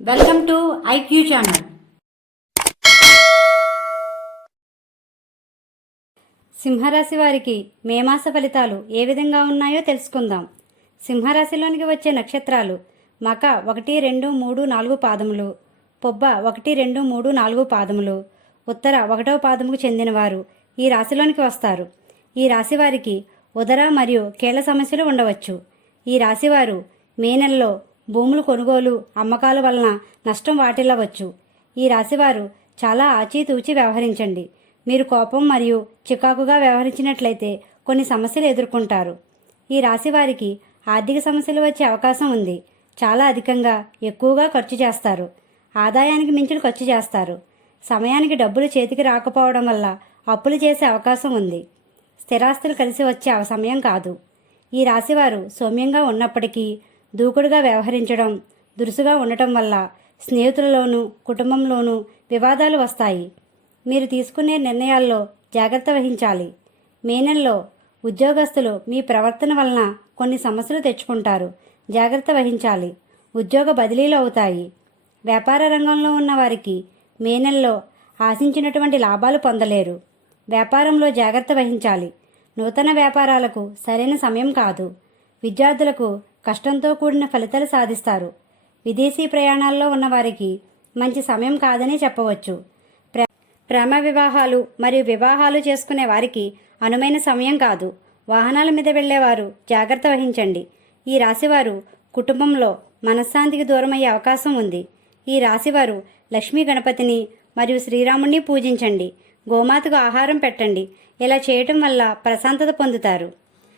Welcome to IQ channel. సింహరాశి వారికి మే మాస ఫలితాలు ఏ విధంగా ఉన్నాయో తెలుసుకుందాం. సింహరాశిలోనికి వచ్చే నక్షత్రాలు మక ఒకటి రెండు మూడు నాలుగు పాదములు పొబ్బ ఒకటి రెండు మూడు నాలుగు పాదములు ఉత్తర ఒకటవ పాదముకు చెందినవారు ఈ రాశిలోనికి వస్తారు. ఈ రాశి వారికి ఉదర మరియు కీళ్ళ సమస్యలు ఉండవచ్చు. ఈ రాశివారు మే నెలలో భూములు కొనుగోలు అమ్మకాల వలన నష్టం వాటిల్లవచ్చు. ఈ రాశివారు చాలా ఆచితూచి వ్యవహరించండి. మీరు కోపం మరియు చికాకుగా వ్యవహరించినట్లయితే కొన్ని సమస్యలు ఎదుర్కొంటారు. ఈ రాశి వారికి ఆర్థిక సమస్యలు వచ్చే అవకాశం ఉంది. చాలా అధికంగా ఎక్కువగా ఖర్చు చేస్తారు. ఆదాయానికి మించిన ఖర్చు చేస్తారు. సమయానికి డబ్బులు చేతికి రాకపోవడం వల్ల అప్పులు చేసే అవకాశం ఉంది. స్థిరాస్తులు కలిసి వచ్చే సమయం కాదు. ఈ రాశివారు సౌమ్యంగా ఉన్నప్పటికీ దూకుడుగా వ్యవహరించడం దురుసుగా ఉండటం వల్ల స్నేహితులలోనూ కుటుంబంలోనూ వివాదాలు వస్తాయి. మీరు తీసుకునే నిర్ణయాల్లో జాగ్రత్త వహించాలి. మే నెలలో ఉద్యోగస్తులు మీ ప్రవర్తన వలన కొన్ని సమస్యలు తెచ్చుకుంటారు. జాగ్రత్త వహించాలి. ఉద్యోగ బదిలీలు అవుతాయి. వ్యాపార రంగంలో ఉన్న వారికి మే నెలలో ఆశించినటువంటి లాభాలు పొందలేరు. వ్యాపారంలో జాగ్రత్త వహించాలి. నూతన వ్యాపారాలకు సరైన సమయం కాదు. విద్యార్థులకు కష్టంతో కూడిన ఫలితాలు సాధిస్తారు. విదేశీ ప్రయాణాల్లో ఉన్నవారికి మంచి సమయం కాదని చెప్పవచ్చు. ప్రేమ వివాహాలు మరియు వివాహాలు చేసుకునే వారికి అనుమైన సమయం కాదు. వాహనాల మీద వెళ్ళేవారు జాగ్రత్త వహించండి. ఈ రాశివారు కుటుంబంలో మనశ్శాంతికి దూరమయ్యే అవకాశం ఉంది. ఈ రాశివారు లక్ష్మీ గణపతిని మరియు శ్రీరాముణ్ణి పూజించండి. గోమాతకు ఆహారం పెట్టండి. ఇలా చేయటం వల్ల ప్రశాంతత పొందుతారు.